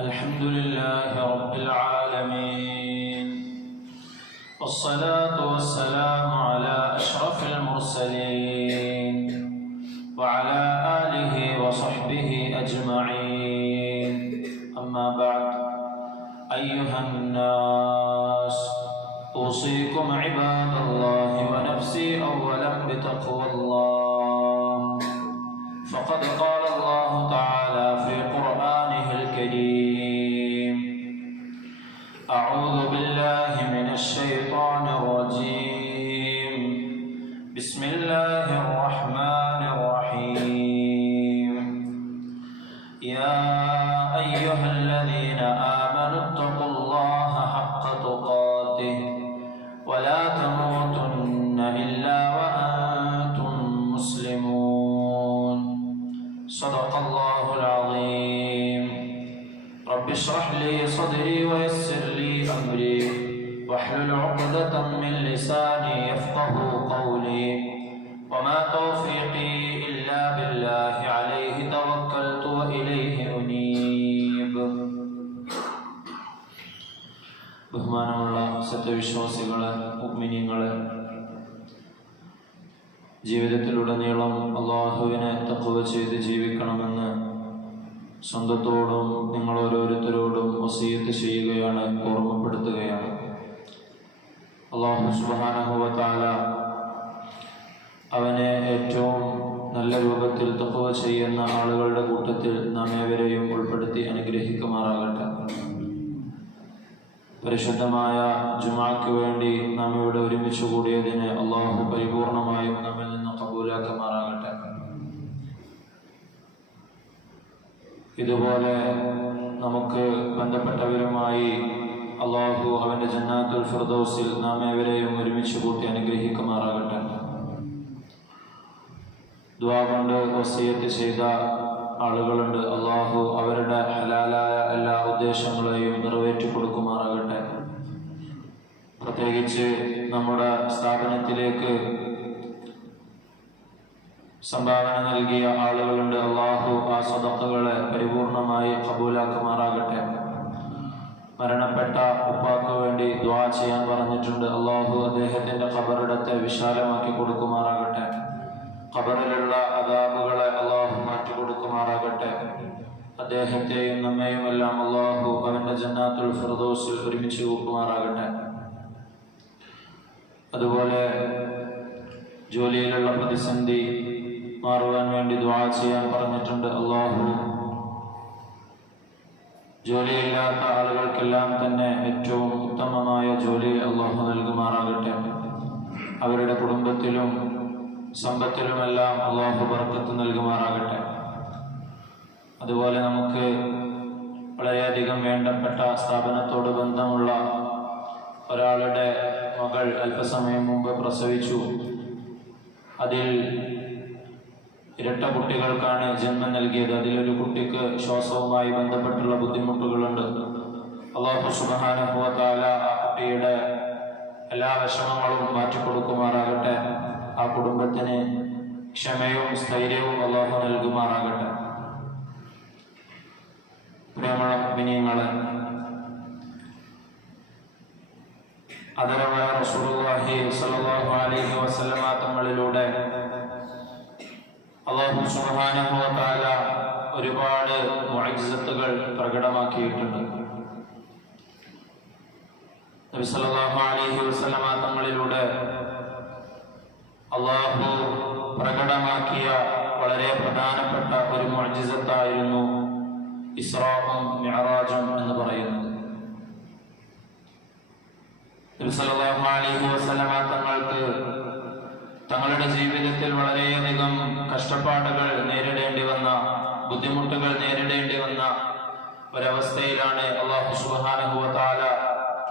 الحمد لله رب العالمين، والصلاة والسلام على أشرف المرسلين وعلى آله وصحبه أجمعين. أما بعد، أيها الناس، أوصيكم عباد الله ونفسي أولا بتقوى الله، فقد قال الله تعالى في قرآنه الكريم: أعوذ بالله من الشيطان الرجيم، بسم الله الرحمن الرحيم. يا أيها الذين آمنوا اتقوا الله حق تقاته ولا تموتن إلا وأنتم مسلمون. صدق الله العظيم. رب اشرح لي صدري ويسر لي أمري واحلل عقدة من لساني يفقه قولي، وما توفيقي إلا بالله عليه توكلت وإليه أنيب. ബഹുമാനമുള്ള സത്യവിശ്വാസികളെ, മുഅ്മിനീങ്ങളെ, ജീവിതത്തിലുടനീളം അള്ളാഹുവിനെ തഖ്വ ചെയ്ത് ജീവിക്കണമെന്ന് സ്വന്തത്തോടും നിങ്ങൾ ഓരോരുത്തരോടും വസിയത്ത് ചെയ്യുകയാണ്, ഓർമ്മപ്പെടുത്തുകയാണ്. അല്ലാഹു സുബ്ഹാനഹു വ തആല അവനെ ഏറ്റവും നല്ല രൂപത്തിൽ തഖ്വ ചെയ്യുന്ന ആളുകളുടെ കൂട്ടത്തിൽ നാം ഏവരെയും ഉൾപ്പെടുത്തി അനുഗ്രഹിക്കുമാറാകട്ടെ. പരിശുദ്ധമായ ജുമാക്ക് വേണ്ടി നാം ഇവിടെ ഒരുമിച്ച് കൂടിയതിന് അള്ളാഹു പരിപൂർണമായും നമ്മിൽ നിന്ന് ഖബൂലാക്കുമാറാകട്ടെ. ഇതുപോലെ നമുക്ക് ബന്ധപ്പെട്ടവരുമായി അള്ളാഹു അവന്റെ ജന്നാത്തുൽ ഫിർദൗസിൽ നാം ഏവരെയും ഒരുമിച്ച് കൂട്ടി അനുഗ്രഹിക്കുമാറാകട്ടെ. ദുആ കൊണ്ട് വസിയത്ത് ചെയ്ത ആളുകളുണ്ട്. അള്ളാഹു അവരുടെ ഹലാലായ എല്ലാ ഉദ്ദേശങ്ങളെയും നിറവേറ്റി കൊടുക്കുമാറാകട്ടെ. പ്രത്യേകിച്ച് നമ്മുടെ സ്ഥാപനത്തിലേക്ക് സംഭാവന നൽകിയ ആളുകളുണ്ട്. അള്ളാഹു ആ സദഖകളെ പരിപൂർണമായി ഖബൂലാക്കുമാറാകട്ടെ. മരണപ്പെട്ട ഉപ്പാക്ക് വേണ്ടി ദുആ ചെയ്യാൻ പറഞ്ഞിട്ടുണ്ട്. അള്ളാഹു അദ്ദേഹത്തിന്റെ ഖബറിടത്തെ വിശാലമാക്കി കൊടുക്കുമാറാകട്ടെ. ഖബറിലുള്ള അദാബുകളെ അള്ളാഹു മാറ്റി കൊടുക്കുമാറാകട്ടെ. അദ്ദേഹത്തെയും നമ്മയും എല്ലാം അള്ളാഹു അവന്റെ ജന്നാത്തുൽ ഫിർദൗസിൽ ഒരുമിച്ച് കൂട്ടുമാറാകട്ടെ. അതുപോലെ ജോലിയിലുള്ള പ്രതിസന്ധി മാറുവാൻ വേണ്ടി ദുആ ചെയ്യാൻ പറഞ്ഞിട്ടുണ്ട്. അള്ളാഹു ജോലിയില്ലാത്ത ആളുകൾക്കെല്ലാം തന്നെ ഏറ്റവും ഉത്തമമായ ജോലി അള്ളാഹു നൽകുമാറാകട്ടെ. അവരുടെ കുടുംബത്തിലും സമ്പത്തിലുമെല്ലാം അള്ളാഹു ബർക്കത്ത് നൽകുമാറാകട്ടെ. അതുപോലെ നമുക്ക് വളരെയധികം വേണ്ടപ്പെട്ട സ്ഥാപനത്തോട് ബന്ധമുള്ള ഒരാളുടെ മകൾ അല്പസമയം മുമ്പ് പ്രസവിച്ചു. അതിൽ ഇരട്ട കുട്ടികൾക്കാണ് ജന്മം നൽകിയത്. അതിലൊരു കുട്ടിക്ക് ശ്വാസവുമായി ബന്ധപ്പെട്ടുള്ള ബുദ്ധിമുട്ടുകളുണ്ട്. അല്ലാഹു സുബ്ഹാനഹു വ തആല ആ കുട്ടിയുടെ എല്ലാ വിഷമങ്ങളും മാറ്റിക്കൊടുക്കുമാറാകട്ടെ. ആ കുടുംബത്തിന് ക്ഷമയും സ്ഥൈര്യവും അല്ലാഹു നൽകുമാറാകട്ടെ. പ്രിയമുള്ള മുഅ്മിനീങ്ങളെ, ആദരവായ റസൂലുള്ളാഹി സ്വല്ലല്ലാഹു അലൈഹി വസല്ലമ തങ്ങളിലൂടെ അല്ലാഹു സുബ്ഹാനഹു വ തആല ഒരുപാട് മുഅ്ജിസത്തുകൾ പ്രകടമാക്കിയിട്ടുണ്ട്. നബി സല്ലല്ലാഹു അലൈഹി വസല്ലമ തങ്ങളിലൂടെ അല്ലാഹു പ്രകടമാക്കിയ വളരെ പ്രധാനപ്പെട്ട ഒരു മുഅ്ജിസത്തായിരുന്നു ഇസ്റാഉം മിഅ്റാജും എന്ന് പറയുന്നത്. നബി സല്ലല്ലാഹു അലൈഹി വസല്ലമ തങ്ങൾക്ക് തങ്ങളുടെ ജീവിതത്തിൽ വളരെയധികം കഷ്ടപ്പാടുകൾ നേരിടേണ്ടി വന്ന, ബുദ്ധിമുട്ടുകൾ നേരിടേണ്ടി വന്ന ഒരവസ്ഥയിലാണ് അല്ലാഹു സുബ്ഹാനഹു വ തആല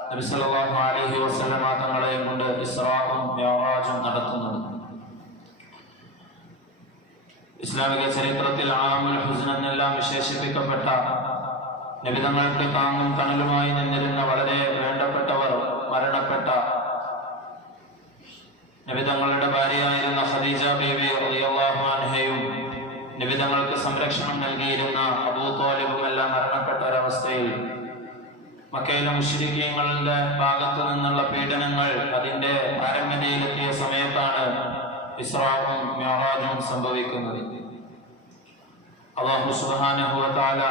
നബി സല്ലല്ലാഹു അലൈഹി വസല്ലമ തങ്ങളെ കൊണ്ട് ഇസ്റാഉം മിഅ്റാജും നടത്തുന്നത്. ഇസ്ലാമിക ചരിത്രത്തിൽ ആമുൽ ഹുസ്ൻ എന്നെല്ലാം വിശേഷിപ്പിക്കപ്പെട്ട, നബി തങ്ങൾക്ക് താങ്ങും തണലുമായി നിന്നിരുന്ന വളരെ വേണ്ടപ്പെട്ടവർ മരണപ്പെട്ട നബി തങ്ങളുടെ ഭാര്യയായിരുന്ന ഖദീജ ബീവി റളിയല്ലാഹു അൻഹയും നബി തങ്ങൾക്ക് സംരക്ഷണം നൽകിയിരുന്ന അബൂ ത്വാലിബും എല്ലാം മരണപ്പെട്ട അവസ്ഥയിൽ മക്കയിലെ മുശ്രിക്കീങ്ങളുടെ ഭാഗത്തു നിന്നുള്ള പീഡനങ്ങൾ അതിന്റെ പാരമ്യതയിലെത്തിയ സമയത്താണ് ഇസ്രാഉം മിഅ്റാജും സംഭവിക്കുന്നത്. അല്ലാഹു സുബ്ഹാനഹു വ തആല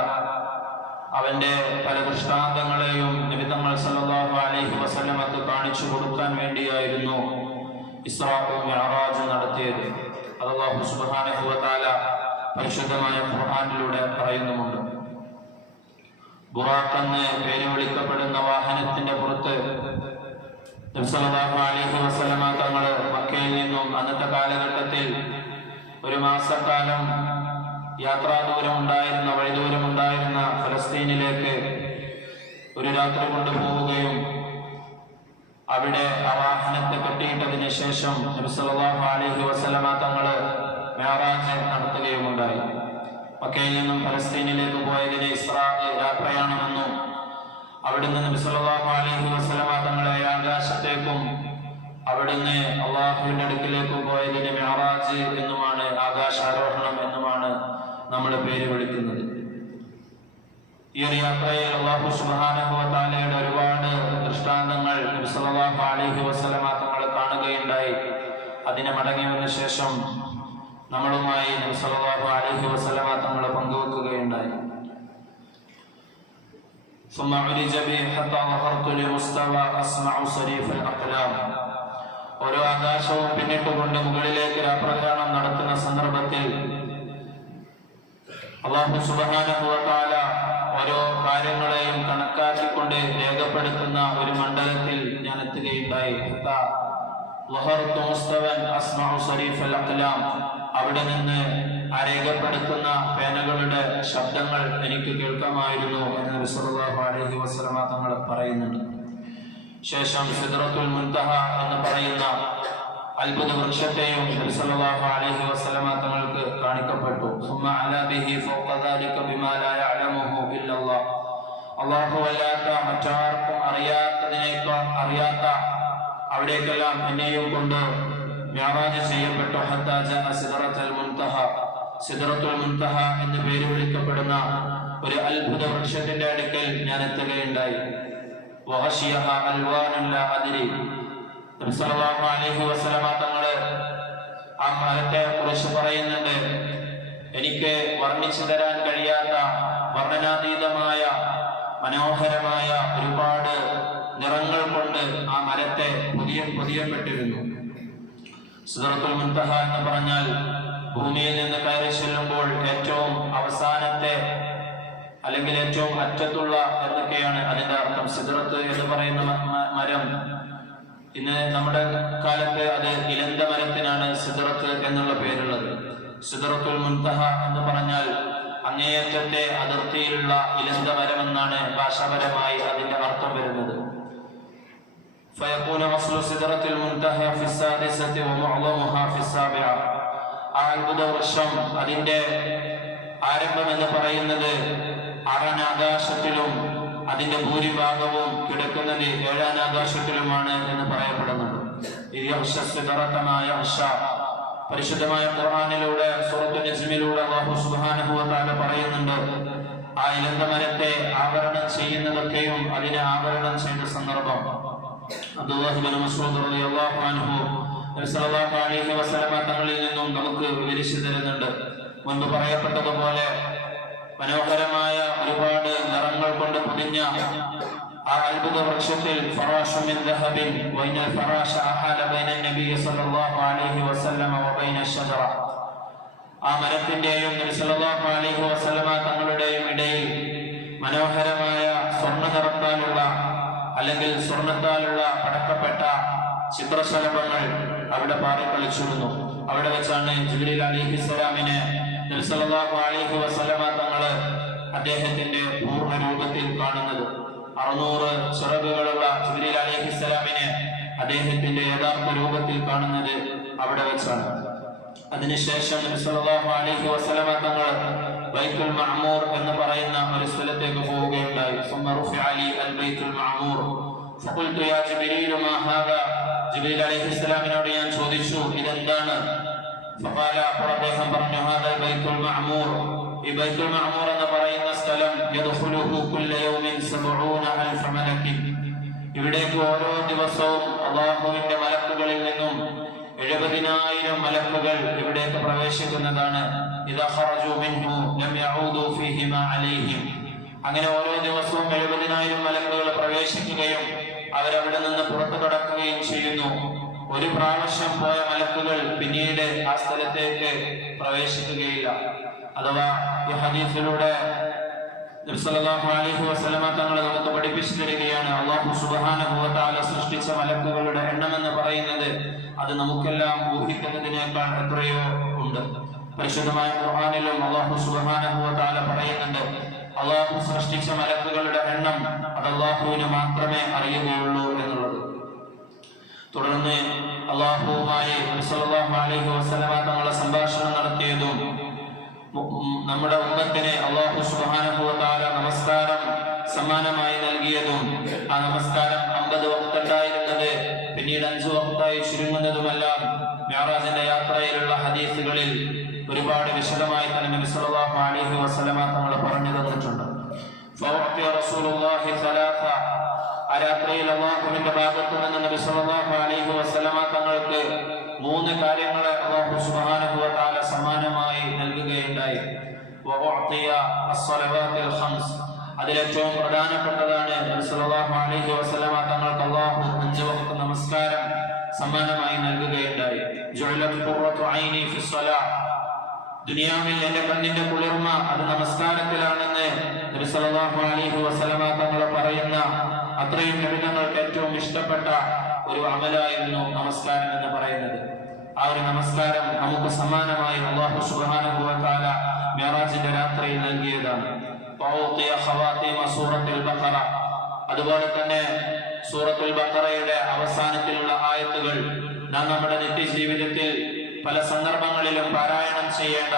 അവന്റെ പല ദൃഷ്ടാന്തങ്ങളെയും നബി തങ്ങൾ സല്ലല്ലാഹു അലൈഹി വസല്ലമക്ക് കാണിച്ചു കൊടുക്കാൻ വേണ്ടിയായിരുന്നു ഇസ്രാഉം മിഅ്റാജും നടത്തിയത്. അല്ലാഹു സുബ്ഹാനഹു വ തആല പരിശുദ്ധമായ ഖുർആനിലൂടെ പറയുന്നുമുണ്ട്. ബുറാഖ് എന്ന് പേര് വിളിക്കപ്പെടുന്ന വാഹനത്തിന്റെ പുറത്ത് നബി സല്ലല്ലാഹു അലൈഹി വസല്ലമ തങ്ങൾ മക്കയിൽ നിന്നും അന്നത്തെ കാലഘട്ടത്തിൽ ഒരു മാസക്കാലം വഴിദൂരമുണ്ടായിരുന്ന ഫലസ്തീനിലേക്ക് ഒരു രാത്രി കൊണ്ടുപോവുകയും അവിടെ ആ വാഹനത്തെ കെട്ടിയിട്ടതിന് ശേഷം നബി സല്ലല്ലാഹു അലൈഹി വസല്ലമ തങ്ങൾ മിഅ്റാജ് നടത്തുകയുമുണ്ടായി. മക്കയിൽ നിന്നും ഫലസ്തീനിലേക്ക് പോയതിനെ ഇസ്രാ യാത്രയാണെന്നും അവിടുന്ന് നബി സല്ലല്ലാഹു അലൈഹി വസല്ലമ തങ്ങളെ ആകാശത്തേക്കും അവിടുന്ന് അള്ളാഹുവിന്റെ അടുക്കിലേക്കും പോയതിന് മിഅ്റാജ് എന്നുമാണ്, ആകാശാരോഹണം എന്നുമാണ് നമ്മൾ പേര് വിളിക്കുന്നത്. ഈ ഒരു യാത്രയിൽ അല്ലാഹു സുബ്ഹാനഹു വ തആലയുടെ ഒരുപാട് ദൃഷ്ടാന്തങ്ങൾ നബി സല്ലല്ലാഹു അലൈഹി വസല്ലമ തങ്ങൾ കാണുകയുണ്ടായി. അതിനെ മടങ്ങി വന്ന ശേഷം നമ്മളുമായി നബി സല്ലല്ലാഹു അലൈഹി വസല്ലമ തങ്ങൾ പങ്കുവെക്കുകയുണ്ടായി. ثم عرج بي حتى ظهرت لمستوى أسمع صريف الأقلام. ഓരോ ആകാശവും പിന്നിട്ടുകൊണ്ട് മുകളിലേക്ക് പ്രയാണം നടത്തുന്ന സന്ദർഭത്തിൽ അല്ലാഹു സുബ്ഹാനഹു വ തആല ഓരോ കാര്യങ്ങളെയും കണക്കാക്കിക്കൊണ്ട് രേഖപ്പെടുത്തുന്ന ഒരു മണ്ഡലത്തിൽ ഞാൻ എത്തുകയുണ്ടായി. അവിടെ നിന്ന് ആ രേഖപ്പെടുത്തുന്ന പേനകളുടെ ശബ്ദങ്ങൾ എനിക്ക് കേൾക്കാമായിരുന്നു എന്ന് നബി സല്ലല്ലാഹു അലൈഹി വസല്ലമ തങ്ങൾ പറയുന്നുണ്ട്. ശേഷം സിദ്റത്തുൽ മുൻതഹ എന്ന് പറയുന്ന അത്ഭുത വൃക്ഷത്തെയും നബി സല്ലല്ലാഹു അലൈഹി വസല്ലമ തങ്ങൾക്ക് കാണിക്കപ്പെട്ടു. ثم على به فوق ذلك بما لا يعلمه الا الله. അല്ലാഹു അല്ലാത്ത മറ്റാർക്കും അറിയാത്ത അവിടേക്കെല്ലാം എന്നെയും കൊണ്ട് മിഅ്റാജ് ചെയ്യപ്പെട്ടു. ഹത്താ ജാഅ സിദ്റത്തുൽ മുൻതഹ. സിദ്റത്തുൽ മുൻതഹ എന്ന് പേര് വിളിക്കപ്പെടുന്ന ഒരു അത്ഭുത വൃക്ഷത്തിന്റെ അടുക്കൽ ഞാൻ എത്തുകയുണ്ടായി. വഹശിയഹ അൽവാനുൻ ലാ അദ്രി. നബി സല്ലല്ലാഹു അലൈഹി വസല്ലമ തങ്ങള് ആ മരത്തെ കുറിച്ച് പറയുന്നുണ്ട്, എനിക്ക് വർണ്ണിച്ചു തരാൻ കഴിയാത്ത വർണ്ണനാതീതമായ മനോഹരമായ ഒരുപാട് നിറങ്ങൾ കൊണ്ട് ആ മരത്തെ പൊതിയപ്പെട്ടിരുന്നു. സിദ്റത്തുൽ മുൻതഹ എന്ന് പറഞ്ഞാൽ ഭൂമിയിൽ നിന്ന് കയറി ചെല്ലുമ്പോൾ ഏറ്റവും അവസാനത്തെ അല്ലെങ്കിൽ ഏറ്റവും അറ്റത്തുള്ള എന്നൊക്കെയാണ് അതിന്റെ അർത്ഥം. സിദ്റത്ത് എന്ന് പറയുന്ന മരം ഇന്ന് നമ്മുടെ കാലത്ത് അത് ഇലന്ത മരത്തിനാണ് സിദ്റത്ത് എന്നുള്ള പേരുള്ളത്. സിദ്റത്തുൽ മുൻതഹ എന്ന് പറഞ്ഞാൽ അങ്ങേയറ്റത്തെ അതിർത്തിയിലുള്ള ഇലന്ത മരം എന്നാണ് ഭാഷാപരമായി അതിന്റെ അർത്ഥം വരുന്നത്. فيكون وصل سدرة المنتهى في السادسة ومعظمها في السابعة. അത്ഭുത വൃക്ഷം അതിന്റെ ആരംഭം എന്ന് പറയുന്നത് 6ാം ആകാശത്തിലും അതിന്റെ ഭൂരിഭാഗവും കിടക്കുന്നത് 7ാം ആകാശത്തിലുമാണ് എന്ന് പറയപ്പെടുന്നുണ്ട്. പരിശുദ്ധമായ ഖുർആനിലൂടെ സൂറത്തുൽ നജ്മിലൂടെ അല്ലാഹു സുബ്ഹാനഹു വ തആല പറയുന്നുണ്ട്, ആ ഇലന്ത മരത്തെ ആവരണം ചെയ്യുന്നതൊക്കെയും അതിനെ ആവരണം ചെയ്ത സന്ദർഭം അബ്ദുല്ലാഹി ഇബ്നു മസ്ഊദ് റളിയല്ലാഹു അൻഹു നബി സല്ലല്ലാഹു അലൈഹി വസല്ലമ തങ്ങളിൽ നിന്നും നമുക്ക് വിവരിച്ചു തരുന്നുണ്ട്. മുൻപ് പറയപ്പെട്ടതുപോലെ മനോഹരമായ ഒരുപാട് നിറങ്ങൾ കൊണ്ട് പൊതിഞ്ഞ ആ അത്ഭുത വൃക്ഷത്തിൽ ഫറാശും മിൻ ദഹബിൻ വൈനൽ ഫറാശ അഹാല ബൈന നബി സല്ലല്ലാഹു അലൈഹി വസല്ലമ വബൈന അശ്ശജറ. ആ മരത്തിന്റെയും നബി സല്ലല്ലാഹു അലൈഹി വസല്ലമ തങ്ങളുടെയും ഇടയിൽ മനോഹരമായ സ്വർണ്ണനിറത്താലുള്ള അല്ലെങ്കിൽ സ്വർണത്താലുള്ള പടക്കപ്പെട്ട ചിത്രശലഭങ്ങൾ അവിടെ പാറിക്കളിച്ചിരുന്നു. അവിടെ വെച്ചാണ് ജിബ്രീൽ അലൈഹിസ്സലാമിനെ നബി സല്ലല്ലാഹു അലൈഹി വസല്ലമ തങ്ങള് അദ്ദേഹത്തിന്റെ പൂർണ്ണ രൂപത്തിൽ കാണുന്നത്. 600 ചിറകുകളുള്ള ജിബ്രീൽ അലൈഹിസ്സലാമിനെ അദ്ദേഹത്തിന്റെ യഥാർത്ഥ രൂപത്തിൽ കാണുന്നത് അവിടെ വെച്ചാണ്. അതിനുശേഷം നബി സല്ലല്ലാഹു അലൈഹി വസല്ലമ തങ്ങൾ ബൈത്തുൽ മഅമൂർ എന്ന് പറയുന്ന ഒരു സ്ഥലത്തേക്ക് പോവുകയുണ്ടായി. فقلت يا جبريل ما هذا. ജിബ്രീൽ അലൈഹിസ്സലാമിനോട് ഞാൻ ചോദിച്ചു, ഇതെന്താണ്? فقال അദ്ദേഹം പറഞ്ഞു, هذا البيت المعمور. ഈ ബൈത്തുൽ മഅമൂർ എന്ന് പറയുന്ന സ്ഥലം യദ്ഖുലുഹു കുല്ല യൗമിൻ 70000 മലക്കിൻ, ഇവിടേക്ക് ഓരോ ദിവസവും അല്ലാഹുവിന്റെ മലക്കുകളിൽ നിന്നും 70,000 മലക്കുകൾ ഇവിടേക്ക് പ്രവേശിക്കുന്നതാണ്. ഇദാ ഖറജു മിൻഹു ലം യഊദു ഫീഹിമാ അലൈഹിം, അങ്ങനെ ഓരോ ദിവസവും 70,000 മലക്കുകൾ പ്രവേശിക്കുകയും അവരവിടെ നിന്ന് പുറത്തു കടക്കുകയും ചെയ്യുന്നു. ഒരു പ്രാവശ്യം പോയ മലക്കുകൾ പിന്നീട് ആ സ്ഥലത്തേക്ക് പ്രവേശിക്കുകയില്ല. അഥവാ ഈ ഹദീസിലൂടെ നബി സല്ലല്ലാഹു അലൈഹി വസല്ലമ തങ്ങൾ നമുക്ക് പഠിപ്പിച്ചു തരികയാണ്, അല്ലാഹു സുബ്ഹാനഹു വ തആല സൃഷ്ടിച്ച മലക്കുകളുടെ എണ്ണം എന്ന് പറയുന്നത് അത് നമുക്കെല്ലാം ഊഹിക്കുന്നതിനേക്കാൾ എത്രയോ ഉണ്ട്. പരിശുദ്ധമായ ഖുർആനിലും അല്ലാഹു സുബ്ഹാനഹു വ തആല പറയുന്നുണ്ട്, അല്ലാഹു സൃഷ്ടിച്ച മലക്കുകളുടെ എണ്ണം അത് അല്ലാഹുവിന് മാത്രമേ അറിയുകയുള്ളൂ എന്നുള്ളത്. തുടർന്ന് അല്ലാഹുവുമായി നബി സല്ലല്ലാഹു അലൈഹി വസല്ലമ തങ്ങൾ സംഭാഷണം നടത്തിയതും നമ്മുടെ ഉമ്മത്തിനെ അല്ലാഹു സുബ്ഹാനഹു വ തആല നമസ്കാരം സമ്മാനമായി നൽകിയതും ആ നമസ്കാരം 50 വഖ്ത് ഉണ്ടായിരുന്നത് പിന്നീട് 5 വഖ്തായി ചുരുങ്ങുന്നതുമെല്ലാം മിഅ്റാജിന്റെ യാത്രയിലുള്ള ഹദീസുകളിൽ ഒരുപാട് വിശദമായി തന്നെ നബി സല്ലല്ലാഹു അലൈഹി വസല്ലമ തങ്ങൾ പറഞ്ഞു തന്നിട്ടുണ്ട്. ഫൗഅത്തിയ റസൂലുള്ളാഹി സലാസ, ആ രാത്രിയിൽ അല്ലാഹുവിന്റെ ഭാഗത്ത് നിന്ന് നബി സല്ലല്ലാഹു അലൈഹി വസല്ലമ തങ്ങൾക്ക് 3 കാര്യങ്ങളെ അല്ലാഹു സുബ്ഹാനഹു വ തആല സമ്മാനമായി നൽകുകയുണ്ടായി. വഉഅത്തിയ അസ്സലവാത്തുൽ ഖംസ്, അതിലേറ്റവും പ്രധാനപ്പെട്ടതാണ് നബി സല്ലല്ലാഹു അലൈഹി വസല്ലമ തങ്ങൾക്ക് അല്ലാഹു 5 വഖ്ത് നമസ്കാരം സമ്മാനമായി നൽകുകയുണ്ടായി. ജുഅലത് ഖുറത്തു ഐനി ഫിസ്സലാഹ്, ദുനിയാവിൽ എന്റെ കണ്ണിന്റെ കുളിർമ അത് നമസ്കാരത്തിലാണെന്ന് നബി സല്ലല്ലാഹു അലൈഹി വസല്ലമ തങ്ങൾ പറയുന്ന അത്രയും നബി തങ്ങൾക്ക് ഏറ്റവും ഇഷ്ടപ്പെട്ട ഒരു അമലായിരുന്നു നമസ്കാരം എന്ന് പറയുന്നത്. ആ ഒരു നമസ്കാരം നമുക്ക് സമ്മാനമായി അല്ലാഹു സുബ്ഹാനഹു വ തആല മിഅ്റാജിന്റെ രാത്രിയിൽ നൽകിയതാണ്. ഫൗതിയ ഖവാതീമ സൂറത്തുൽ ബഖറ, അതുപോലെ തന്നെ സൂറത്തുൽ ബഖറയുടെ അവസാനത്തിലുള്ള ആയത്തുകൾ നാം നമ്മുടെ നിത്യജീവിതത്തിൽ പല സന്ദർഭങ്ങളിലും പാരായണം ചെയ്യേണ്ട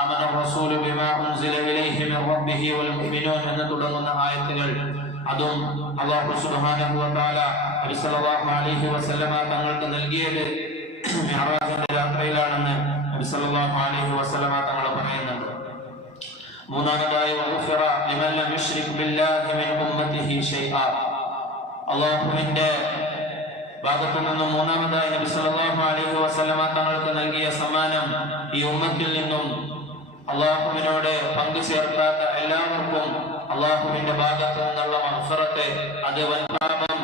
ആമന റസൂലു ബിമാ ഉൻസില ഇലൈഹി മിർ റബ്ബിഹി വൽ മുഅ്മിനൂൻ എന്ന് തുടങ്ങുന്ന ആയത്തുകൾ, അതും അല്ലാഹു സുബ്ഹാനഹു വ തആല നബി സല്ലല്ലാഹു അലൈഹി വസല്ലമ തങ്ങൾക്ക് നൽകിയത് മിഅ്റാജിന്റെ രാത്രിയിലാണെന്ന് നബി സല്ലല്ലാഹു അലൈഹി വസല്ലമ തങ്ങൾ പറയുന്നുണ്ട്. മൂന്നാമതായി വഗഫറ ലിമൻ ലം യുശ്രിക് ബില്ലാഹി മിൻ ഉമ്മത്തിഹി ഷൈഅ, അല്ലാഹുവിന്റെ ഭാഗത്തു നിന്നും മൂന്നാമതായി നബി സല്ലല്ലാഹു അലൈഹി വസല്ലമ തങ്ങൾക്ക് നൽകിയ സമ്മാനം ഈ ഉമ്മത്തിൽ നിന്നും അല്ലാഹുവിനോട് പങ്കു ചേർക്കാത്ത എല്ലാവർക്കും അല്ലാഹുവിന്റെ ഭാഗത്തു നിന്നുള്ള മഗ്ഫിറത്ത്, അത് വൻപാപം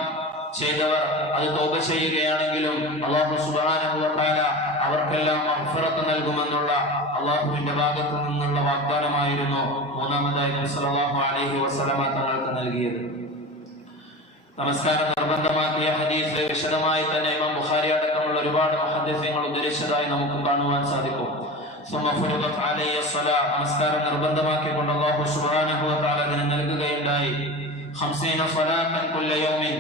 ചെയ്തവർ അത് തൗബ ചെയ്യുകയാണെങ്കിലും അല്ലാഹു സുബ്ഹാനഹു വ തആല അവർക്കെല്ലാം മഗ്ഫിറത്ത് നൽകുമെന്നുള്ള അല്ലാഹുവിന്റെ ഭാഗത്തു നിന്നുള്ള വാഗ്ദാനമായിരുന്നു മൂന്നാമതായി നബി സല്ലല്ലാഹു അലൈഹി വസല്ലമ തങ്ങൾക്ക് നൽകിയത്. നമസ്കാരം നിർബന്ധമാക്കിയ ഹദീസ് വിശദമായി തന്നെ ഇമാം ബുഖാരി അടക്കമുള്ള ഒരുപാട് മുഹദ്ദിസീങ്ങൾ ഉദ്ധരിച്ചതായി നമുക്ക് കാണുവാൻ സാധിക്കും. നമസ്കാരം നിർബന്ധമാക്കിക്കൊണ്ട് അല്ലാഹു സുബ്ഹാനഹു വ തആല അതിന് നൽകുകയുണ്ടായി. 50 സ്വലാത്തൻ കുല്ല യൗമിൻ,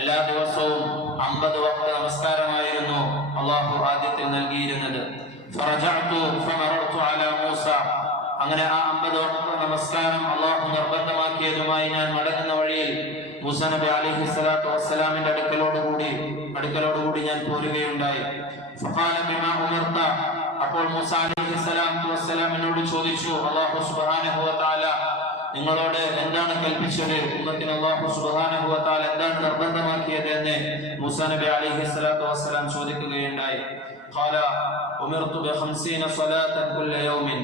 എല്ലാ ദിവസവും 50 വഖ്ത് നമസ്കാരമായിരുന്നു അല്ലാഹു ആദ്യത്തിൽ നൽകിയിരുന്നത്. ഫറജഅതു ഫമറർതു അലാ മൂസ, അങ്ങനെ ആ 50 വഖ്ത് നമസ്കാരം അല്ലാഹു നിർബന്ധമാക്കിയതുമായി ഞാൻ മടങ്ങുന്ന വഴിയിൽ മൂസ നബി അലൈഹി സ്വലാത്തു വസ്സലാമിന്റെ അടുക്കലോടുകൂടി ഞാൻ പോരുകയുണ്ടായി. ഫഖാല ബിമാ ഉമിർത, അപ്പോൾ മൂസ അലൈഹി സ്വലാത്തു വസ്സലാം എന്നോട് ചോദിച്ചു, അല്ലാഹു സുബ്ഹാനഹു വ തആല നിങ്ങളോട് എന്താണ് കൽപ്പിച്ചത്, ഉമ്മത്തിന് അല്ലാഹു സുബ്ഹാനഹു വ തആല എന്താണ് നിർബന്ധമാക്കിയത് എന്ന് മൂസ നബി അലൈഹി സ്വലാത്തു വസ്സലാം ചോദിക്കുകയുണ്ടായി. ഖാല ഉമിർതു ബി 50 സ്വലാത്തൻ കുല്ല യൗമിൻ,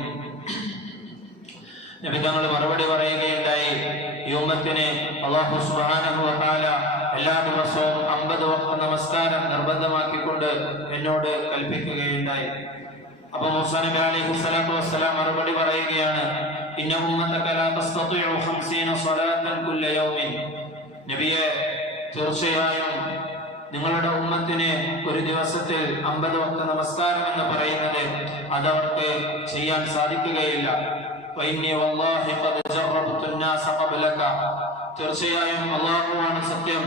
നബി തങ്ങൾ മറുപടി പറയുകയുണ്ടായി, ഈ ഉമ്മത്തിനെ അല്ലാഹു സുബ്ഹാനഹു വ തആല എല്ലാ ദിവസവും 50 വഖ്ത് നമസ്കാരം നിർബന്ധമാക്കിക്കൊണ്ട് എന്നോട് കൽപ്പിക്കുകയുണ്ടായി. അപ്പോൾ മൂസാ നബി അലൈഹി സ്വലാത്തു വസ്സലാം മറുപടി പറയുകയാണ്, ഇന്ന ഉമ്മതക ലാ തസ്തതിഉ 50 സ്വലാത്തൻ കുല്ല യൗമിൻ, നബിയെ തീർച്ചയായും നിങ്ങളുടെ ഉമ്മത്തിന് ഒരു ദിവസത്തിൽ 50 വഖ്ത് നമസ്കാരം എന്ന് പറയുന്നത് അതവർക്ക് ചെയ്യാൻ സാധിക്കുകയില്ല. തീർച്ചയായും അല്ലാഹുവാണ് സത്യം,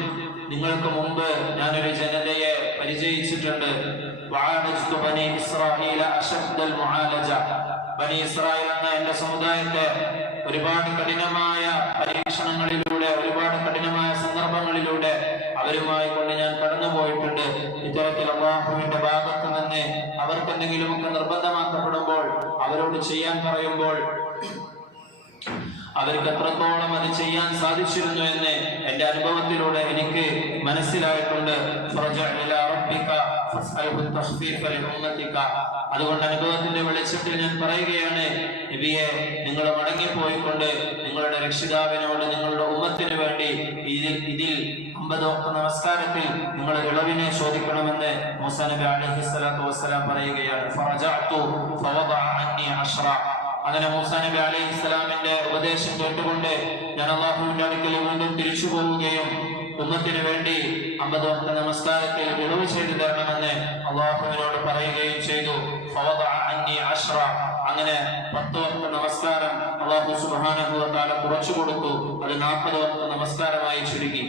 നിങ്ങൾക്ക് മുമ്പ് ഞാനൊരു ജനതയെ പരിചയിച്ചിട്ടുണ്ട്. ബനി ഇസ്രായേൽ എന്ന എന്റെ സമുദായത്തെ ഒരുപാട് കഠിനമായ പരീക്ഷണങ്ങളിലൂടെ, ഒരുപാട് കഠിനമായ സന്ദർഭങ്ങളിലൂടെ അവരുമായി കൊണ്ട് ഞാൻ കടന്നുപോയിട്ടുണ്ട്. ഇത്തരത്തിൽ അല്ലാഹുവിന്റെ ഭാഗത്ത് നിന്ന് അവർക്ക് എന്തെങ്കിലുമൊക്കെ നിർബന്ധമാക്കപ്പെടുമ്പോൾ, അവരോട് ചെയ്യാൻ പറയുമ്പോൾ അവർക്ക് എത്രത്തോളം അത് ചെയ്യാൻ സാധിച്ചിരുന്നു എന്ന് എന്റെ അനുഭവത്തിലൂടെ എനിക്ക് മനസ്സിലായിട്ടുണ്ട്. അതുകൊണ്ട് അനുഭവത്തിന്റെ വെളിച്ചത്തിൽ ഞാൻ പറയുകയാണ്, നബിയെ, നിങ്ങൾ മടങ്ങിപ്പോയിക്കൊണ്ട് നിങ്ങളുടെ രക്ഷിതാവിനോട് നിങ്ങളുടെ ഉമ്മത്തിന് വേണ്ടി ഇതിൽ 50 വക്ത നമസ്കാരത്തിൽ നിങ്ങൾ ഇളവിനെ ചോദിക്കണമെന്ന് മൂസാ നബി അലൈഹിസ്സലാത്തു വസ്സലാം പറയുകയാണ്. അങ്ങനെ മൂസാ നബി അലൈഹിസ്സലാമിന്റെ ഉപദേശം കേട്ടുകൊണ്ട് ഞാൻ അല്ലാഹുവിന്റെ അടുക്കൽ വീണ്ടും തിരിച്ചു പോവുകയും ഉമ്മത്തിന് വേണ്ടി 50 വക്ത നമസ്കാരത്തിൽ ഇളവ് ചെയ്തു തരണമെന്ന് അല്ലാഹുവിനോട് പറയുകയും ചെയ്തു. അങ്ങനെ 10 വക്ത നമസ്കാരം അല്ലാഹു സുബ്ഹാനഹു വ തആല കുറച്ചു കൊടുത്തു. അത് 40 വക്ത നമസ്കാരമായി ചുരുക്കി.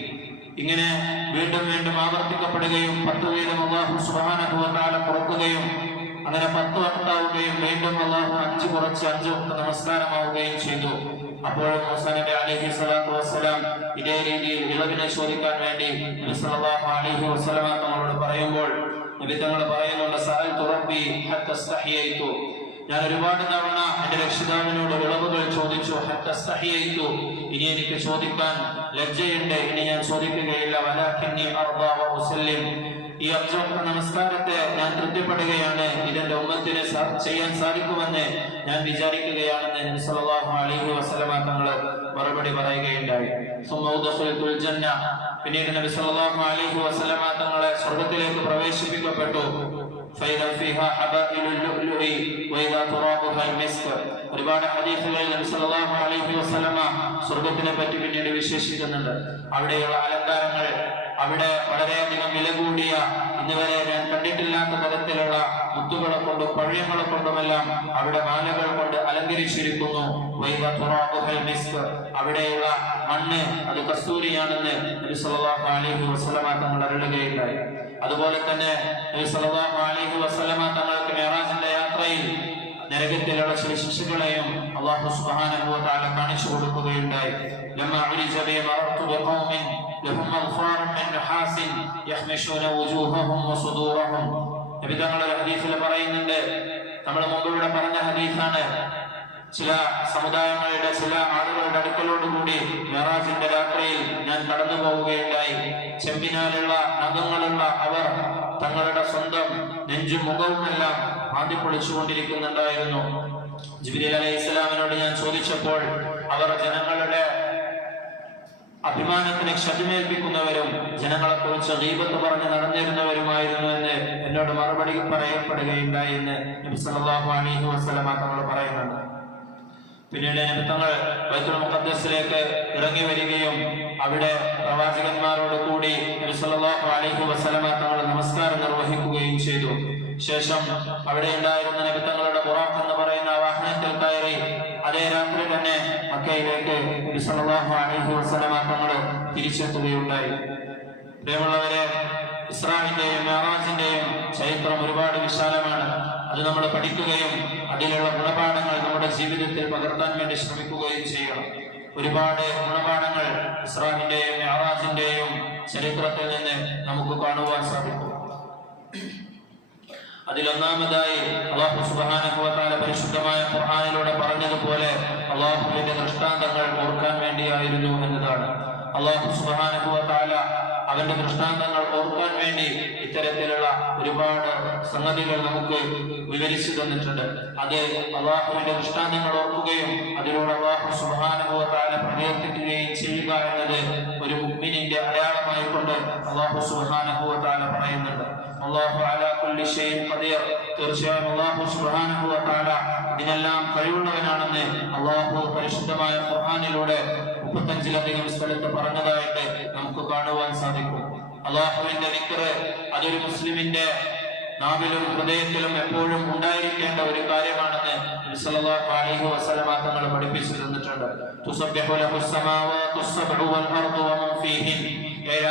ഇങ്ങനെ വീണ്ടും വീണ്ടും ആവർത്തിക്കപ്പെടുകയും 10 വീതം അല്ലാഹു സുബ്ഹാനഹു വ തആല കുറക്കുകയും അങ്ങനെ 10 വക്താവുകയും വീണ്ടും അല്ലാഹു 5 കുറച്ച് 5 വക്ത നമസ്കാരമാവുകയും ചെയ്തു. അപ്പോൾ മൂസാ നബി അലൈഹിസ്സലാത്തു വസ്സലാം ഇതേ രീതിയിൽ ഇളവിനെ ചോദിക്കാൻ വേണ്ടി നബി സല്ലല്ലാഹു അലൈഹി വസല്ലം തങ്ങളോട് പറയുമ്പോൾ നബി തങ്ങൾ പറയുന്നുണ്ട്, സഅൽതു റബ്ബി ഹത്താ ഇസ്തഹിയൈതു, ഞാൻ ഒരുപാട് തവണ എന്റെ രക്ഷിതാവിനോട് ഇളവുകൾ ചോദിച്ചു. ഹത്താ ഇസ്തഹിയൈതു, ഇനി എനിക്ക് ചോദിക്കാൻ ലജ്ജയുണ്ട്, ഇനി ഞാൻ ചോദിക്കുകയില്ല. വലാകിന്നി അർദാ വ ഉസല്ലിം, ഈ 5 വക്ത നമസ്കാരത്തെ ഞാൻ തൃപ്തിപ്പെടുകയാണ്, ഇതെന്റെ ഉമ്മത്തിന് ചെയ്യാൻ സാധിക്കുമെന്ന് ഞാൻ വിചാരിക്കുകയാണെന്ന് നബി സല്ലല്ലാഹു അലൈഹി വസല്ലം തങ്ങൾ മറുപടി പറയുകയുണ്ടായി. പിന്നീട് നബി സല്ലല്ലാഹു അലൈഹി വസല്ലം തങ്ങളെ സ്വർഗ്ഗത്തിലേക്ക് പ്രവേശിപ്പിക്കപ്പെട്ടു. ഒരുപാട് ഹദീസുകളിൽ നബി സല്ലല്ലാഹു അലൈഹി വസല്ലം സ്വർഗ്ഗത്തിനെ പറ്റി പിന്നീട് വിശേഷിക്കുന്നുണ്ട്. അവിടെയുള്ള അലങ്കാരങ്ങൾ, അവിടെ വളരെയധികം വില കൂടിയ, ഇന്നുവരെ ഞാൻ കണ്ടിട്ടില്ലാത്ത തരത്തിലുള്ള മുത്തുകളെ കൊണ്ടും പഴയങ്ങളെ കൊണ്ടുമെല്ലാം അവിടെ മാലകൾ കൊണ്ട് അലങ്കരിച്ചിരിക്കുന്നു. അവിടെയുള്ള മണ്ണ് അത് കസ്തൂരിയാണെന്ന് നബി സല്ലല്ലാഹു അലൈഹി വസല്ലം തങ്ങൾ അരുളുകയുണ്ടായി. അതുപോലെ തന്നെ നബി സല്ലല്ലാഹു അലൈഹി വസല്ലം തങ്ങൾക്ക് മിഅ്റാജിന്റെ യാത്രയിൽ നരകത്തിലുള്ള ചില ശിക്ഷകളെയും അല്ലാഹു സുബ്ഹാനഹു വ തആല കാണിച്ചു കൊടുക്കുകയുണ്ടായി. ലമ്മാ ഉരിജ ബി മറത്തു ബിഖൗമിൻ ലഹും അൽഫാറുൻ മിൻ നഹാസിൻ യഹ്മിശൂന വുജൂഹഹും വസുദൂറഹും. നബി തങ്ങൾ ഹദീസിൽ പറയുന്നുണ്ട്, നമ്മൾ മുമ്പിലൂടെ പറഞ്ഞ ഹദീസാണ്, ചില സമുദായങ്ങളുടെ ചില ആളുകളുടെ അടുക്കലോടുകൂടി മിഅ്റാജിന്റെ രാത്രിയിൽ ഞാൻ കടന്നു പോവുകയുണ്ടായി. ചെമ്പിനാലുള്ള നഖങ്ങളുള്ള അവർ തങ്ങളുടെ സ്വന്തം നെഞ്ചും മുഖവുമെല്ലാം ആദ്യപ്പൊളിച്ചുകൊണ്ടിരിക്കുന്നുണ്ടായിരുന്നു. ജിബ്രീൽ അലൈഹിസ്സലാമിനോട് ഞാൻ ചോദിച്ചപ്പോൾ അവർ ജനങ്ങളുടെ അഭിമാനത്തിന് ക്ഷതമേൽപ്പിക്കുന്നവരും ജനങ്ങളെ കുറിച്ച് ഗീബത്ത് പറഞ്ഞ് നടന്നിരുന്നവരുമായിരുന്നു എന്ന് എന്നോട് മറുപടി പറയപ്പെടുകയുണ്ടായി എന്ന് നബി സല്ലല്ലാഹു അലൈഹി വസല്ലം തങ്ങൾ പറയുന്നുണ്ട്. പിന്നീട് നബി തങ്ങൾ ബൈത്തുൽ മുഖദ്ദസിലേക്ക് ഇറങ്ങി വരികയും അവിടെ പ്രവാചകന്മാരോട് കൂടി നബി സല്ലല്ലാഹു അലൈഹി വസല്ലം തങ്ങൾ നമസ്കാരം നിർവഹിക്കുകയും ചെയ്തു. ശേഷം അവിടെ ഉണ്ടായിരുന്ന നബി തങ്ങളുടെ ബുറാഖ് എന്ന് പറയുന്ന വാഹനത്തിൽ കയറി അതേ രാത്രി തന്നെ മക്കയിലേക്ക് നബി സല്ലല്ലാഹു അലൈഹി വസല്ലം തങ്ങൾ തിരിച്ചെത്തുകയുണ്ടായി. പ്രിയമുള്ളവരെ, ഇസ്രാഇന്റെയും മിഅ്റാജിന്റെയും ചരിത്രം ഒരുപാട് വിശാലമാണ്. അത് നമ്മൾ പഠിക്കുകയും അതിലുള്ള ഗുണപാഠങ്ങൾ നമ്മുടെ ജീവിതത്തിൽ പകർത്താൻ വേണ്ടി ശ്രമിക്കുകയും ചെയ്യണം. ഒരുപാട് ഗുണപാഠങ്ങൾ ഇസ്രാഇന്റെയും മിഅ്റാജിന്റെയും ചരിത്രത്തിൽ നിന്ന് നമുക്ക് കാണുവാൻ സാധിക്കും. അതിലൊന്നാമതായി അല്ലാഹു സുബ്ഹാനഹു വ തആല പരിശുദ്ധമായ ഖുർആനിലൂടെ പറഞ്ഞതുപോലെ അല്ലാഹുവിന്റെ ദൃഷ്ടാന്തങ്ങൾ ഓർക്കാൻ വേണ്ടിയായിരുന്നു എന്നതാണ്. അല്ലാഹു സുബ്ഹാനഹു വ തആല അവന്റെ ദൃഷ്ടാന്തങ്ങൾ ഓർക്കാൻ വേണ്ടി ഇത്തരത്തിലുള്ള ഒരുപാട് സംഗതികൾ നമുക്ക് വിവരിച്ചു തന്നിട്ടുണ്ട്. അത് അല്ലാഹുവിന്റെ ദൃഷ്ടാന്തങ്ങൾ ഓർക്കുകയും അതിലൂടെ അല്ലാഹു സുബ്ഹാനഹു വ തആല പ്രകീർത്തിക്കുകയും ചെയ്യുക എന്നത് ഒരു മുഅ്മിനിന്റെ അടയാളമായി കൊണ്ട് അല്ലാഹു സുബ്ഹാനഹു വ തആല പറയുന്നുണ്ട്. അല്ലാഹു അലാ കുല്ലി ഷൈഇൻ ഖദീർ, തീർച്ചയായും അല്ലാഹു സുബ്ഹാനഹു വ തആല ഇതിനെല്ലാം കഴിവുള്ളവനാണെന്ന് അല്ലാഹു പരിശുദ്ധമായ ഖുർആനിലൂടെ 35ലധികം സ്ഥലത്ത് പറഞ്ഞതായിട്ട് നമുക്ക് കാണുവാൻ സാധിക്കും. അല്ലാഹുവിന്റെ ദിക്ർ അതൊരു മുസ്ലിമിന്റെ നാവിലും ഹൃദയത്തിലും എപ്പോഴും ഉണ്ടായിരിക്കേണ്ട ഒരു കാര്യമാണെന്ന് നബി സല്ലല്ലാഹു അലൈഹി വസല്ലം തങ്ങൾ പഠിപ്പിച്ചു തന്നിട്ടുണ്ട്. തുസബ്ബിഹു ലഹുസ് സമാവാതുസ് സബ്ഉ വൽ അർദു വമൻ ഫീഹിൻ,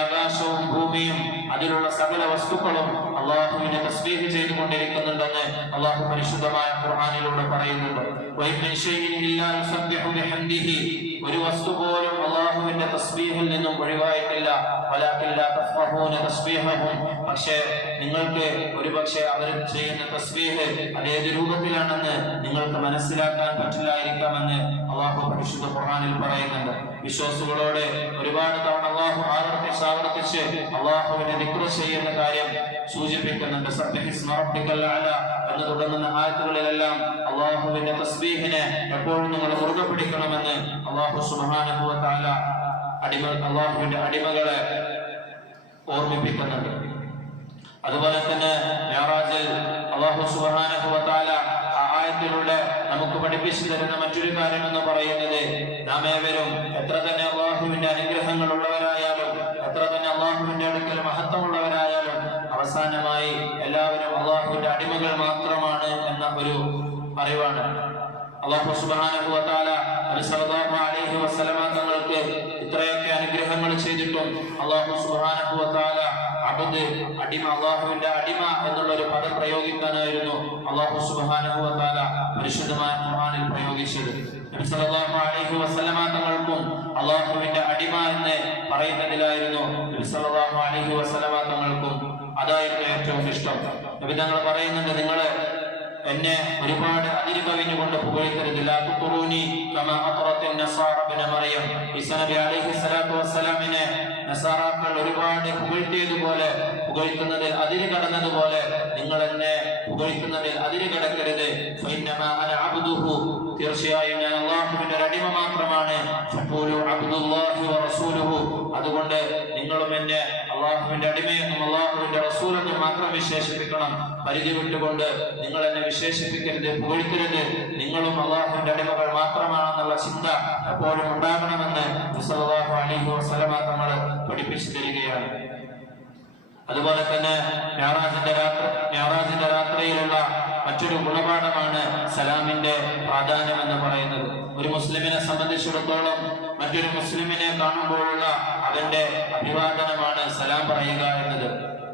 ആകാശവും ഭൂമിയും അതിലുള്ള സകല വസ്തുക്കളും അല്ലാഹുവിനെ തസ്ബീഹ് ചെയ്തുകൊണ്ടിരിക്കുന്നുണ്ടെന്ന് അല്ലാഹു പരിശുദ്ധമായ ഖുർആനിലൂടെ പറയുന്നുണ്ട്. വഇൻ ശൈഇൻ ഇല്ലാ യുസബ്ബിഹു ബിഹംദിഹി, ഒരു വസ്തു പോലും അല്ലാഹുവിന്റെ തസ്ബീഹിൽ നിന്നും ഒഴിവായിട്ടില്ല. വലാകിൻ ലാ തഫഖഹൂന തസ്ബീഹഹും, പക്ഷേ നിങ്ങൾക്ക് ഒരുപക്ഷെ അവർ ചെയ്യുന്ന തസ്ബീഹ് അതേത് രൂപത്തിലാണെന്ന് നിങ്ങൾക്ക് മനസ്സിലാക്കാൻ പറ്റില്ലായിരിക്കാമെന്ന് അള്ളാഹു പരിശുദ്ധ ഖുർആനിൽ പറയുന്നുണ്ട്. വിശ്വാസികളോട് ഒരുപാട് തവണ അള്ളാഹു ആവർത്തിച്ച് അള്ളാഹുവിനെ ദിക്ർ ചെയ്യുന്ന കാര്യം സൂചിപ്പിക്കുന്നുണ്ട്. സബ്ബിഹിസ്മ റബ്ബിക്കൽ അഅല എന്ന് തുടങ്ങുന്ന ആയത്തുകളിലെല്ലാം അള്ളാഹുവിന്റെ തസ്ബീഹിനെ എപ്പോഴും നിങ്ങൾ മുറുകെ പിടിക്കണമെന്ന് അള്ളാഹു സുബ്ഹാനഹു വ തആല അള്ളാഹുവിന്റെ അടിമകളെ ഓർമ്മിപ്പിക്കുന്നുണ്ട്. അതുപോലെ തന്നെ മിഅ്റാജിൽ അല്ലാഹു സുബ്ഹാനഹു വ തആല ആ ആയത്തിലൂടെ നമുക്ക് പഠിപ്പിച്ചു തരുന്ന മറ്റൊരു കാര്യം എന്ന് പറയുന്നത്, നാം ഏവരും എത്ര തന്നെ അള്ളാഹുവിന്റെ അനുഗ്രഹങ്ങൾ ഉള്ളവരായാലും എത്ര തന്നെ അള്ളാഹുവിന്റെ അടുക്കൽ മഹത്വമുള്ളവരായാലും അവസാനമായി എല്ലാവരും അള്ളാഹുവിന്റെ അടിമകൾ മാത്രമാണ് എന്ന ഒരു അറിവാണ്. അല്ലാഹു സുബ്ഹാനഹു വ തആല നബി സല്ലല്ലാഹു അലൈഹി വസല്ലമ തങ്ങൾക്ക് ഇത്രയൊക്കെ അനുഗ്രഹങ്ങൾ ചെയ്തിട്ടും അല്ലാഹു സുബ്ഹാനഹു വ തആല അബ്ദ് അടിമ, അല്ലാഹുവിന്റെ അടിമ എന്നുള്ള ഒരു പദം പ്രയോഗിക്കാനായിരുന്നു അല്ലാഹു സുബ്ഹാനഹു വ തആല പരിശുദ്ധമായ ഖുർആനിൽ പ്രയോഗിച്ചത്. നബി സല്ലല്ലാഹു അലൈഹി വസല്ലമ തങ്ങൾക്കും അല്ലാഹുവിന്റെ അടിമ എന്ന് പറയുന്നതിലായിരുന്നു നബി സല്ലല്ലാഹു അലൈഹി വസല്ലമ തങ്ങൾക്കും അതായിരുന്നു ഏറ്റവും ഇഷ്ടം. നബി തങ്ങൾ പറയുന്നുണ്ട്, നിങ്ങൾ എന്നെ ഒരുപാട് അതിര് കവിഞ്ഞുകൊണ്ട് പുകഴ്ത്തരുത്. ലാ തുറൂനി കമാ അത്റത നസാറ ഇബ്നു മറിയം. ഈസാ നബി അലൈഹി സ്വലാത്തു വസ്സലാമിനെ നസാറാക്കൾ ഒരുപാട് പുകഴ്ത്തിയതുപോലെ, പുകഴ്ത്തുന്നതിൽ അതിര് കടന്നതുപോലെ നിങ്ങൾ എന്നെ പുകഴ്ത്തുന്നതിൽ അതിര് കടക്കരുത്. ഫഇന്നമാ അന അബ്ദുഹു, തീർച്ചയായും ഞാൻ അല്ലാഹുവിന്റെ അടിമ മാത്രമാണ്. ഫഖൂലു അബ്ദുല്ലാഹി വ റസൂലുഹു, അതുകൊണ്ട് നിങ്ങളും എന്നെ അല്ലാഹുവിന്റെ അടിമയെന്നും അല്ലാഹുവിന്റെ റസൂലെന്നും മാത്രം വിശേഷിപ്പിക്കണം. പരിധി വിട്ടുകൊണ്ട് നിങ്ങൾ എന്നെ വിശേഷിപ്പിക്കരുത്, പുകഴ്ത്തരുത്. നിങ്ങളും അല്ലാഹുവിന്റെ അടിമകൾ മാത്രമാണെന്നുള്ള ചിന്ത എപ്പോഴും ഉണ്ടാകണമെന്ന് സല്ലല്ലാഹു അലൈഹി വസല്ലമ തങ്ങൾ പഠിപ്പിച്ചു തരികയാണ്. അതുപോലെ തന്നെ മിഅ്റാജിന്റെ രാത്രിയിലുള്ള മറ്റൊരു ഗുണപാഠമാണ് സലാമിന്റെ പ്രാധാന്യം എന്ന് പറയുന്നത്. ഒരു മുസ്ലിമിനെ സംബന്ധിച്ചിടത്തോളം മറ്റൊരു മുസ്ലിമിനെ കാണുമ്പോഴുള്ള അവന്റെ അഭിവാദനമാണ് സലാം പറയുക എന്നത്.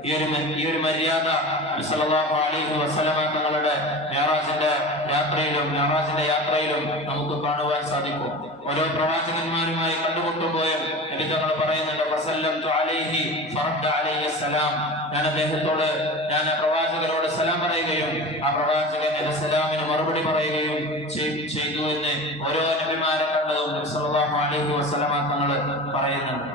ഈ ഒരു മര്യാദ നബി സല്ലല്ലാഹു അലൈഹി വസല്ലമ തങ്ങളുടെ മിഅ്റാജിന്റെ യാത്രയിലും നമുക്ക് കാണുവാൻ സാധിക്കും. ഓരോ പ്രവാചകന്മാരുമായി കണ്ടുമുട്ടുമ്പോഴും നബി തങ്ങൾ പറയുന്നുണ്ട്, വസല്ലംതു അലൈഹി ഫറദ്ദ അലൈഹി സലാം, ഞാൻ പ്രവാചകരോട് സലാം പറയുകയും ആ പ്രവാചകൻ എന്റെ സലാമിന് മറുപടി പറയുകയും ചെയ്തു എന്ന് ഓരോ നബിമാരെ കണ്ടതും നബി സല്ലല്ലാഹു അലൈഹി വസല്ലമ തങ്ങൾ പറയുന്നുണ്ട്.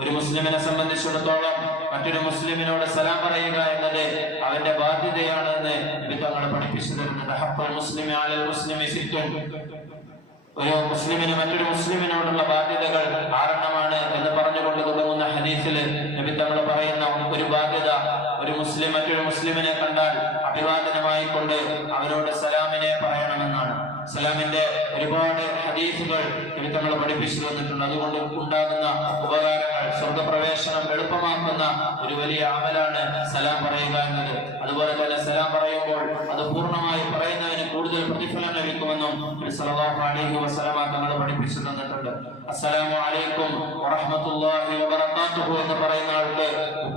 ഒരു മുസ്ലിമിനെ സംബന്ധിച്ചിടത്തോളം മറ്റൊരു മുസ്ലിമിനോട് സലാം പറയുക എന്നത് അവന്റെ ബാധ്യതയാണെന്ന് നബി തങ്ങൾ പഠിപ്പിച്ചു തരുന്നുണ്ട്. ഹഖ്ഖുൽ മുസ്ലിമി അലൽ മുസ്ലിമി സിത്തുൻ, ഒരു മുസ്ലിമിന് മറ്റൊരു മുസ്ലിമിനോടുള്ള ബാധ്യതകൾ 6 എന്ന് പറഞ്ഞുകൊണ്ട് തുടങ്ങുന്ന ഹദീസിൽ നബി തങ്ങൾ പറയുന്ന ഒരു ബാധ്യത, ഒരു മുസ്ലിം മറ്റൊരു മുസ്ലിമിനെ കണ്ടാൽ അഭിവാദനമായി കൊണ്ട് അവരോട് സലാമിനെ പറയണമെന്നാണ്. സലാമിന്റെ ഒരുപാട് ഹദീസുകൾ നബി തങ്ങൾ പഠിപ്പിച്ചു തന്നിട്ടുണ്ട്. അതുകൊണ്ട് ഉണ്ടാകുന്ന ഉപകാരങ്ങൾ, സ്വർഗപ്രവേശനം എളുപ്പമാക്കുന്ന ഒരു വലിയ അമലാണ് സലാം പറയുക എന്നത്. അതുപോലെ തന്നെ സലാം പറയുമ്പോൾ അത് പൂർണ്ണമായി പറയുന്നതിന് കൂടുതൽ പ്രതിഫലം ലഭിക്കുമെന്നും നബി സല്ലല്ലാഹു അലൈഹി വസല്ലമ തങ്ങൾ പഠിപ്പിച്ചു തന്നിട്ടുണ്ട്. അസ്സലാമു അലൈക്കും വറഹ്മത്തുള്ളാഹി വബറകാതുഹു എന്ന് പറയുന്ന ആൾക്ക്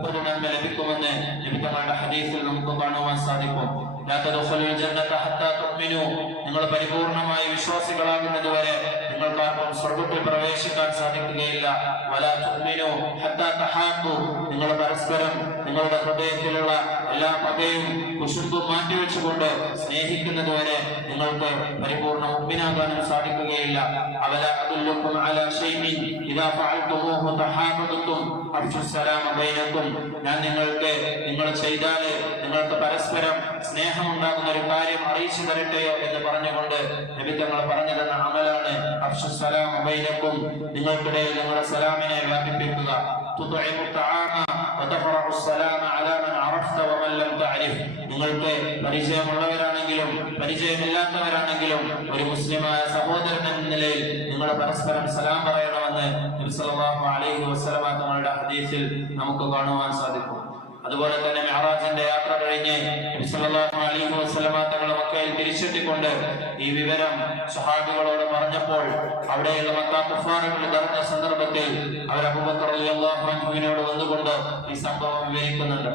30 നന്മ ലഭിക്കുമെന്ന് നബി തങ്ങളുടെ ഹദീസിൽ നമുക്ക് കാണുവാൻ സാധിക്കും. ലാ തദ്ഖുലുൽ ജന്നത ഹത്താ തുഅ്മിനു, നിങ്ങൾ പരിപൂർണമായി വിശ്വാസികളാകുന്നത് വരെ നിങ്ങൾക്കാർക്കും സ്വർഗ്ഗത്തിൽ പ്രവേശിക്കാൻ സാധിക്കുകയില്ല. വലാ തുഅ്മിനു ഹത്താ തഹാബ്ബു, നിങ്ങൾ പരസ്പരം നിങ്ങളുടെ ഹൃദയത്തിലുള്ള എല്ലാ പകയും കുശുമ്പും മാറ്റിവെച്ചുകൊണ്ട് സ്നേഹിക്കുന്നത് വരെ നിങ്ങൾക്ക് പരിപൂർണ്ണ മുഅ്മിനാകാനും സാധിക്കുകയില്ല. അവലാ അദുല്ലുക്കും അലാ ശൈഇൻ ഇദാ ഫഅൽതുമൂഹു തഹാബതും അഫ്ശുസ് സലാമ ബൈനക്കും, ഞാൻ നിങ്ങൾ ചെയ്താൽ നിങ്ങൾക്ക് പരസ്പരം സ്നേഹമുണ്ടാകുന്ന ഒരു കാര്യം അറിയിച്ചു തരട്ടെയോ എന്ന് പറഞ്ഞുകൊണ്ട് നബി തങ്ങൾ പറഞ്ഞു തന്ന അമലാണ് അഫ്ശുസ് സലാമ ബൈനക്കും, നിങ്ങൾക്കിടയിൽ നിങ്ങളുടെ സലാമിനെ വ്യാപിപ്പിക്കുക. തുത്ഇമു തആമ വതഖറഉ സലാമ അലാ മൻ അറഫ്ത വമൻ ലം തഅരിഫ്, നിങ്ങൾക്ക് പരിചയമുള്ളവരാണെങ്കിലും പരിചയമില്ലാത്തവരാണെങ്കിലും ഒരു മുസ്ലിമായ സഹോദരൻ എന്ന നിലയിൽ നിങ്ങൾ പരസ്പരം സലാം പറയണമെന്ന് നബി സല്ലല്ലാഹു അലൈഹി വസല്ലമ തങ്ങളുടെ ഹദീസിൽ നമുക്ക് കാണുവാൻ സാധിക്കും. അതുപോലെ തന്നെ മിഅ്റാജിന്റെ യാത്ര കഴിഞ്ഞ് നബി സല്ലല്ലാഹു അലൈഹി വസല്ലമ തങ്ങൾ മക്കയിൽ തിരിച്ചെത്തിക്കൊണ്ട് ഈ വിവരം സ്വഹാബികളോട് പറഞ്ഞപ്പോൾ അവിടെയുള്ള മക്ക കുഫാറുകൾ നടന്ന സന്ദർഭത്തിൽ അവർ അബൂബക്കർ റളിയല്ലാഹു അൻഹുവിനോട് വന്നുകൊണ്ട് ഈ സംഭവം വിവരിക്കുന്നുണ്ട്.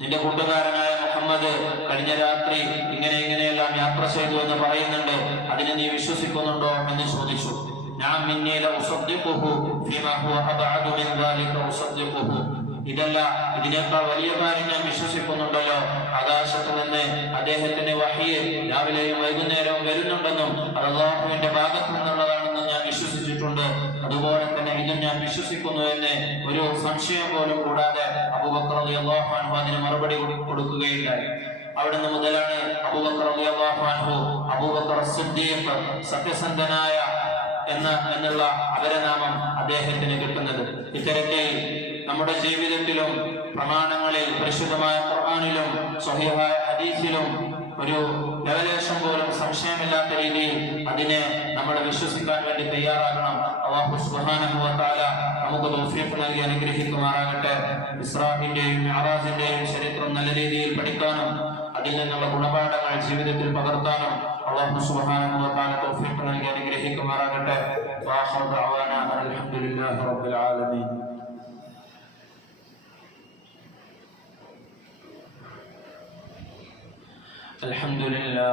നിന്റെ കൂട്ടുകാരനായ മുഹമ്മദ് കഴിഞ്ഞ രാത്രി ഇങ്ങനെയെല്ലാം യാത്ര ചെയ്തു എന്ന് പറയുന്നുണ്ട്, അതിനെ നീ വിശ്വസിക്കുന്നുണ്ടോ എന്ന് ചോദിച്ചു. ഞാൻ മിന്നീല ഉസദ്ദിഖുഹു ഫീമാ ഹുവ അബ്അദു മിൻ ദാലിക ഉസദ്ദിഖുഹു, ഇതല്ല, ഇതിനേക്കാൾ വലിയ കാര്യം ഞാൻ വിശ്വസിക്കുന്നുണ്ടല്ലോ, ആകാശത്ത് നിന്ന് അദ്ദേഹത്തിന് വഹ്യ് രാവിലെയും വൈകുന്നേരവും വരുന്നുണ്ടെന്നും അത് അല്ലാഹുവിന്റെ ഭാഗത്ത് നിന്നുള്ളതാണെന്നും ഞാൻ വിശ്വസിച്ചിട്ടുണ്ട്. അതുപോലെ തന്നെ ഇതും ഞാൻ വിശ്വസിക്കുന്നു എന്ന് ഒരു സംശയം പോലും കൂടാതെ അബൂബക്കർ റളിയല്ലാഹു അൻഹു അതിന് മറുപടി കൊടുക്കുകയുണ്ടായി. അവിടുന്ന് മുതലാണ് അബൂബക്കർ റളിയല്ലാഹു അൻഹു അബൂബക്കർ സിദ്ദീഖ്, സത്യസന്ധനായ എന്നുള്ള അപരനാമം അദ്ദേഹത്തിന് കിട്ടുന്നത്. ഇത്തരത്തിൽ നമ്മുടെ ജീവിതത്തിലും പ്രമാണങ്ങളിൽ പരിശുദ്ധമായ ഖുർആനിലും സ്വഹീഹായ ഹദീസിലും ഒരു ലവലേശം പോലും സംശയമില്ലാത്ത രീതിയിൽ അതിനെ നമ്മൾ വിശ്വസിക്കാൻ വേണ്ടി തയ്യാറാകണം. അല്ലാഹു സുബ്ഹാനഹു വ തആല നമുക്ക് തൗഫീഖ് നൽകി അനുഗ്രഹിക്കുമാറാകട്ടെ. ഇസ്രാഇന്റെയും മിഅ്റാജിന്റെയും ചരിത്രം നല്ല രീതിയിൽ പഠിക്കാനും അതിൽ നിന്നുള്ള ഗുണപാഠങ്ങൾ ജീവിതത്തിൽ പകർത്താനും അല്ലാഹു സുബ്ഹാനഹു വ തആല തൗഫീഖ് നൽകി അനുഗ്രഹിക്കുമാറാകട്ടെ. വആഖിറു ദഅവാനാ അൽഹംദുലില്ലാഹി റബ്ബിൽ ആലമീൻ. الحمد لله.